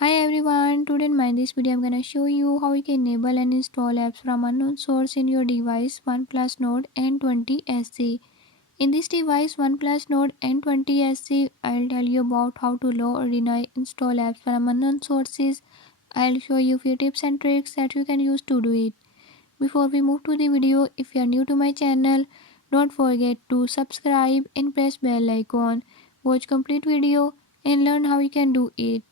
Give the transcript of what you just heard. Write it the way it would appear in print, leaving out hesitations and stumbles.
Hi everyone, today in this video I'm gonna show you how you can enable and install apps from unknown source in your device OnePlus Nord N20 SE. In this device OnePlus Nord N20 SE, I'll tell you about how to load or deny install apps from unknown sources. I'll show you few tips and tricks that you can use to do it. Before we move to the video, if you are new to my channel, don't forget to subscribe and press bell icon. Watch complete video and learn how you can do it.